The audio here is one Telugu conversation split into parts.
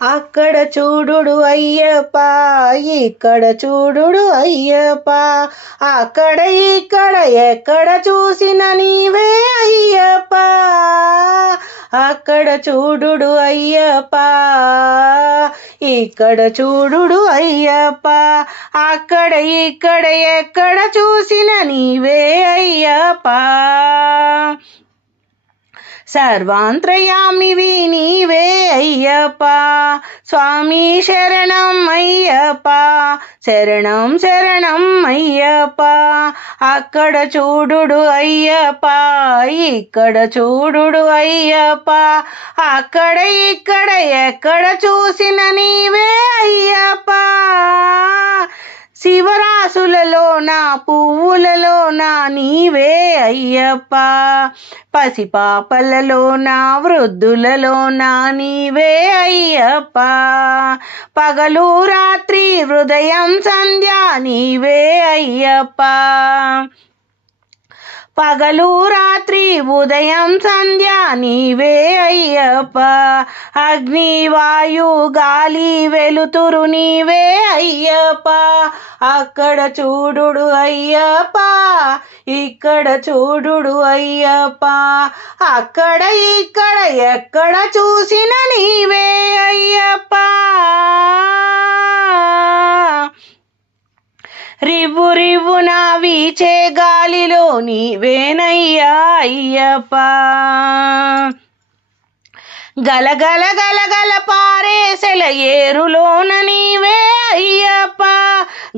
అక్కడ చూడుడు అయ్యప్ప, ఇక్కడ చూడుడు అయ్యప్ప, అక్కడ ఇక్కడ ఎక్కడ చూసిన నీవే అయ్యప్ప. అక్కడ చూడుడు అయ్యప్ప, ఇక్కడ చూడుడు అయ్యప్ప, అక్కడ ఇక్కడ ఎక్కడ చూసిన నీవే అయ్యప్ప. సర్వాంతర్యామివి నీవే అయ్యప్ప, స్వామి శరణం అయ్యప్ప, శరణం శరణం అయ్యప్ప. అక్కడ చూడుడు అయ్యప్ప, ఇక్కడ చూడుడు అయ్యప్ప, అక్కడ ఇక్కడ ఎక్కడ చూసిన నీవే అయ్యప్ప. శివరాశులలో నా పువ్వులలో నా నీవే అయ్యప్ప, పసిపాపలలో నా వృద్ధులలో నా నీవే అయ్యప్ప. పగలు రాత్రి హృదయం సంధ్య నీవే అయ్యప్ప, పగలు రాత్రి ఉదయం సంధ్య నీవే అయ్యప్ప. అగ్ని వాయు గాలి వెలుతురు నీవే అయ్యప్ప. అక్కడ చూడుడు అయ్యప్ప, ఇక్కడ చూడుడు అయ్యప్ప, అక్కడ ఇక్కడ ఎక్కడ చూసిన నీవే అయ్యప్ప. రివ్వు రివ్వున వీచే గాలిలో నీవేనయ్యా అయ్యప్ప, గలగల గలగల పారేసెల ఏరులోన నీవే అయ్యప్ప.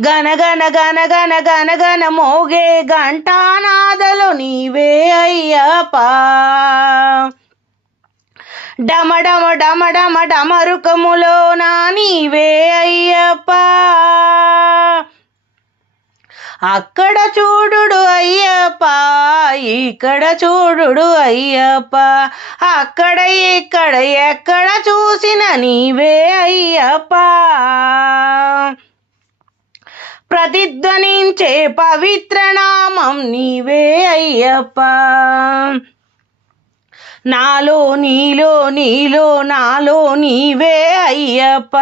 గనగన గనగన గనగన మోగే ఘంటానాదలో నీవే అయ్యప్ప. డమడమ డమడమ డమరుకములో నా నీవే అయ్యప్ప. అక్కడ చూడుడు అయ్యప్ప, ఇక్కడ చూడుడు అయ్యప్ప, అక్కడ ఇక్కడ ఎక్కడ చూసిన నీవే అయ్యప్ప. ప్రతిధ్వనించే పవిత్ర నామం నీవే అయ్యప్ప. నాలో నీలో నీలో నాలో నీవే అయ్యప్ప.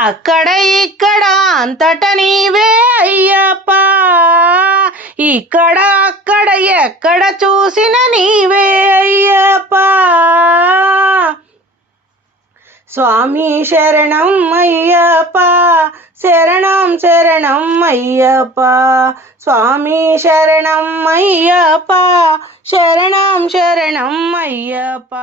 అక్కడ ఇక్కడ అంతట నీవే అయ్యప్ప, ఇక్కడ అక్కడ ఎక్కడ చూసిన నీవే అయ్యప్ప. స్వామి శరణం అయ్యప్ప, శరణం శరణం అయ్యప్ప, స్వామి శరణం అయ్యప్ప, శరణం శరణం అయ్యప్ప.